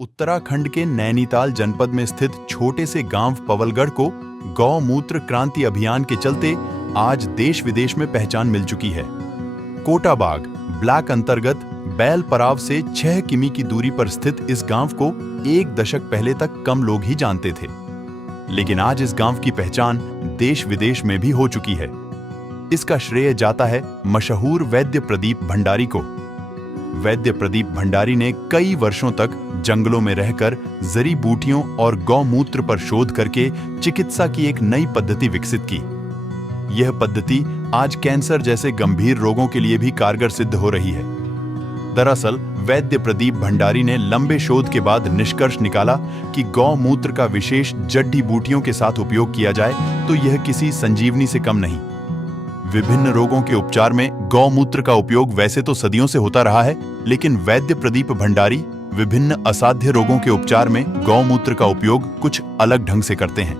उत्तराखंड के नैनीताल जनपद में स्थित छोटे से गांव पवलगढ़ को गौमूत्र क्रांति अभियान के चलते आज देश विदेश में पहचान मिल चुकी है। कोटाबाग ब्लॉक अंतर्गत बैल पराव से 6 किमी की दूरी पर स्थित इस गांव को एक दशक पहले तक कम लोग ही जानते थे, लेकिन आज इस गांव की पहचान देश विदेश में भी हो चुकी है। इसका श्रेय जाता है मशहूर वैद्य प्रदीप भंडारी को। वैद्य प्रदीप भंडारी ने कई वर्षों तक जंगलों में रहकर जड़ी बूटियों और गौमूत्र पर शोध करके चिकित्सा की एक नई पद्धति विकसित की। यह पद्धति आज कैंसर जैसे गंभीर रोगों के लिए भी कारगर सिद्ध हो रही है। दरअसल वैद्य प्रदीप भंडारी ने लंबे शोध के बाद निष्कर्ष निकाला कि गौमूत्र का विशेष जड़ी बूटियों के साथ उपयोग किया जाए तो यह किसी संजीवनी से कम नहीं। विभिन्न रोगों के उपचार में गौमूत्र का उपयोग वैसे तो सदियों से होता रहा है, लेकिन वैद्य प्रदीप भंडारी विभिन्न असाध्य रोगों के उपचार में गौमूत्र का उपयोग कुछ अलग ढंग से करते हैं।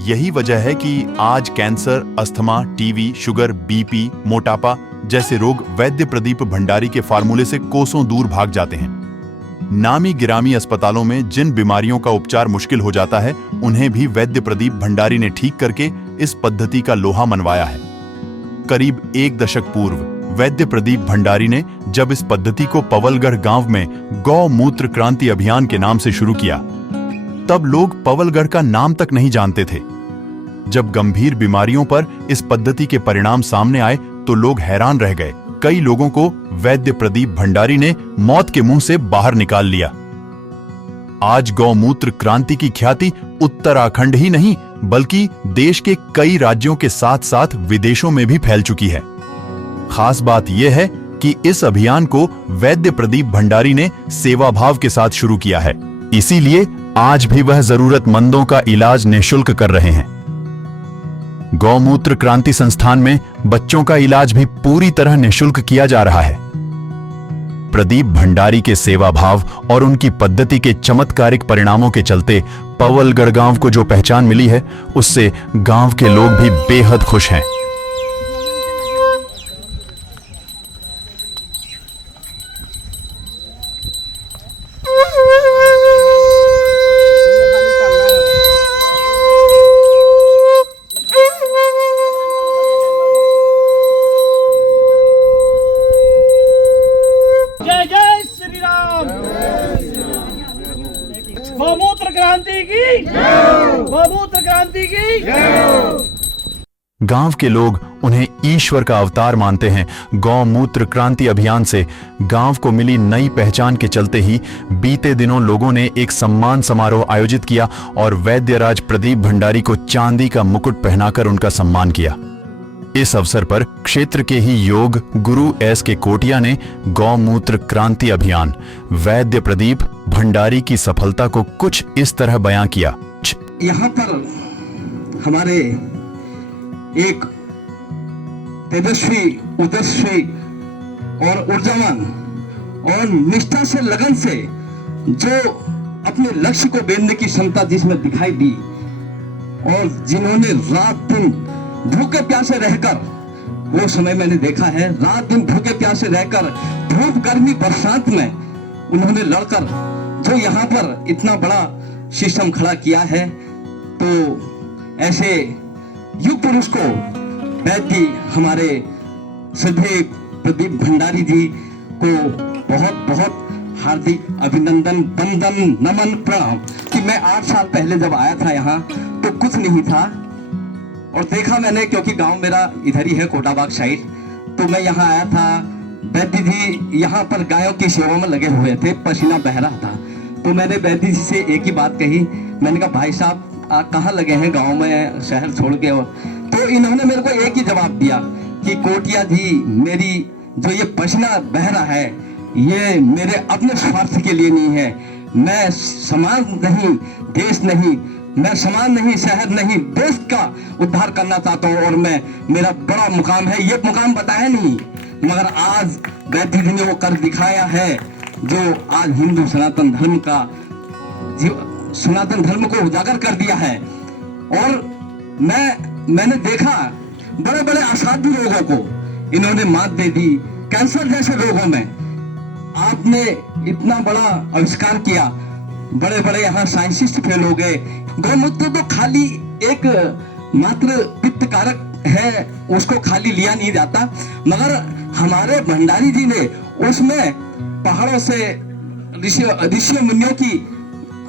यही वजह है कि आज cancer, asthma, TB, sugar, BP, मोटापा जैसे रोग वैद्य प्रदीप भंडारी के फार्मूले से कोसों दूर भाग जाते हैं। नामी गिरामी अस्पतालों में जिन बीमारियों का उपचार मुश्किल हो जाता है, उन्हें भी वैद्य प्रदीप भंडारी ने ठीक करके इस पद्धति का लोहा मनवाया है। करीब एक दशक पूर्व वैद्य प्रदीप भंडारी ने जब इस पद्धति को पवलगढ़ गांव में गौमूत्र क्रांति अभियान के नाम से शुरू किया, तब लोग पवलगढ़ का नाम तक नहीं जानते थे। जब गंभीर बीमारियों पर इस पद्धति के परिणाम सामने आए तो लोग हैरान रह गए। कई लोगों को वैद्य प्रदीप भंडारी ने मौत के मुंह से बाहर निकाल लिया। आज गौमूत्र क्रांति की ख्याति उत्तराखंड ही नहीं बल्कि देश के कई राज्यों के साथ साथ विदेशों में भी फैल चुकी है। खास बात यह है कि इस अभियान को वैद्य प्रदीप भंडारी ने सेवा भाव के साथ शुरू किया है, इसीलिए आज भी वह जरूरतमंदों का इलाज निःशुल्क कर रहे हैं। गौमूत्र क्रांति संस्थान में बच्चों का इलाज भी पूरी तरह निःशुल्क किया जा रहा है। प्रदीप भंडारी के सेवा भाव और उनकी पद्धति के चमत्कारिक परिणामों के चलते पवलगढ़ गांव को जो पहचान मिली है, उससे गांव के लोग भी बेहद खुश हैं। गौमूत्र क्रांति की, गौमूत्र क्रांति की। गांव के लोग उन्हें ईश्वर का अवतार मानते हैं। गौमूत्र क्रांति अभियान से गांव को मिली नई पहचान के चलते ही बीते दिनों लोगों ने एक सम्मान समारोह आयोजित किया और वैद्यराज प्रदीप भंडारी को चांदी का मुकुट पहनाकर उनका सम्मान किया। इस अवसर पर क्षेत्र के ही योग गुरु S.K. कोटिया ने गौमूत्र क्रांति अभियान वैद्य प्रदीप भंडारी की सफलता को कुछ इस तरह बयां किया। यहाँ पर हमारे एक तेजस्वी, उदस्वी और ऊर्जावान और निष्ठा से, लगन से जो अपने लक्ष्य को बेचने की क्षमता जिसमें दिखाई दी और जिन्होंने रात दिन भूखे प्यासे रहकर, वो समय मैंने देखा है, रात दिन भूखे प्यासे रहकर धूप गर्मी बरसात में उन्होंने लड़कर जो यहाँ पर इतना बड़ा सिस्टम खड़ा किया है, तो ऐसे युग पुरुष को वैद्य हमारे श्रद्धेय प्रदीप भंडारी जी को बहुत बहुत हार्दिक अभिनंदन, वंदन, नमन, प्रणाम। कि मैं 8 साल पहले जब आया था यहाँ तो कुछ नहीं था और देखा मैंने, क्योंकि गांव मेरा इधर ही है कोटाबाग साइड, तो मैं यहाँ आया था। वैद्य जी यहाँ पर गायों की सेवा में लगे हुए थे, पसीना बह रहा था, तो मैंने वैद्य जी से एक ही बात कही। मैंने कहा भाई साहब कहाँ लगे हैं गांव में, शहर छोड़ के? तो इन्होंने मेरे को एक ही जवाब दिया कि कोटिया जी, मेरी जो ये पसीना बह रहा है ये मेरे अपने स्वार्थ के लिए नहीं है। मैं समाज नहीं, देश नहीं, मैं समाज नहीं, शहर नहीं, देश का उद्धार करना चाहता हूँ और मैं, मेरा बड़ा मुकाम है। ये मुकाम बताया नहीं, मगर आज वैद्य जी ने वो कर दिखाया है जो आज हिंदू सनातन धर्म का, सनातन धर्म को उजागर कर दिया है। और मैंने देखा बड़े बड़े असाध्य रोगों को इन्होंने मात दे दी। कैंसर जैसे रोगों में आपने इतना बड़ा आविष्कार किया, बड़े बड़े यहाँ साइंटिस्ट फेल हो गए। गौमूत्र तो खाली एक मात्र पित्त कारक है, उसको खाली लिया नहीं जाता, मगर हमारे भंडारी जी ने उसमें पहाड़ों से ऋषियों मुनियों की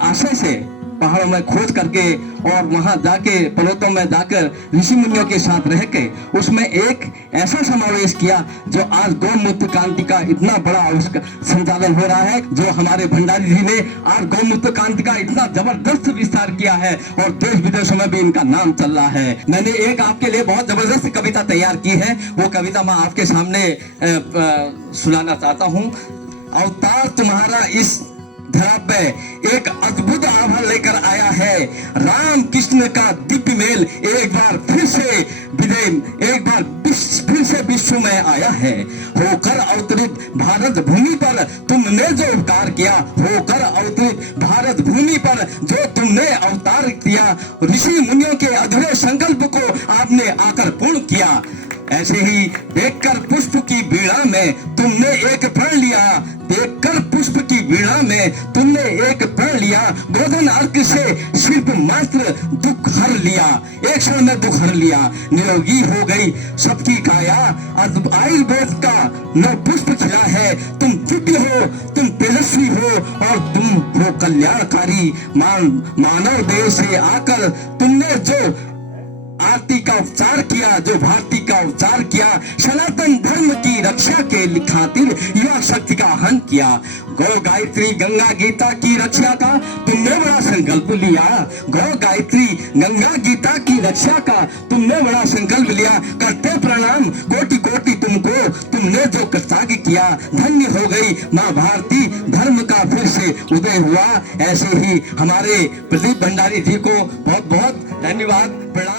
आशय से पहाड़ों में खोज करके और वहां जाके पर्वतों में जाकर ऋषि मुनियों के साथ रह के उसमें एक ऐसा समावेश किया जो आज गौमूत्र क्रांति का इतना बड़ा संचालन हो रहा है, जो हमारे भंडारी जी ने आज गौमूत्र क्रांति का इतना जबरदस्त विस्तार किया है और देश विदेशों में भी इनका नाम चल रहा है। मैंने एक आपके लिए बहुत जबरदस्त कविता तैयार की है, वो कविता मैं आपके सामने सुनाना चाहता हूँ। अवतार तुम्हारा इस धरा पे एक अद्भुत आभा लेकर आया है, राम कृष्ण का दिव्य मेल एक बार फिर से विश्व में आया है। होकर अवतरित भारत भूमि पर तुमने जो अवतार किया, होकर अवतरित भारत भूमि पर जो तुमने अवतार किया, ऋषि मुनियों के अधूरे संकल्प को आपने आकर पूर्ण किया। ऐसे ही देखकर पुष्प की वीणा में तुमने एक प्रण लिया, देखकर पुष्प की वीणा में तुमने एक प्रण लिया, गोधन अर्क से शिल्प मात्र दुख हर लिया, एक क्षण में दुख हर लिया, निरोगी हो गई सबकी काया, आयुर्वेद का नव पुष्प खिला है, तुम दिव्य हो, तुम तेजस्वी हो और तुम हो कल्याणकारी। मानव देह से आकर तुमने जो आरती का उपचार किया, जो भारती का उपचार किया, सनातन धर्म की रक्षा के खातिर युवा शक्ति का हन किया। गौ गायत्री गंगा गीता की रक्षा का तुमने बड़ा संकल्प लिया, गौ गायत्री गंगा गीता की रक्षा का तुमने बड़ा संकल्प लिया। करते प्रणाम कोटि कोटि तुमको, तुमने जो कर्तव्य किया, धन्य हो गई माँ भारती, धर्म का फिर से उदय हुआ। ऐसे ही हमारे प्रदीप भंडारी जी को बहुत बहुत धन्यवाद, प्रणाम।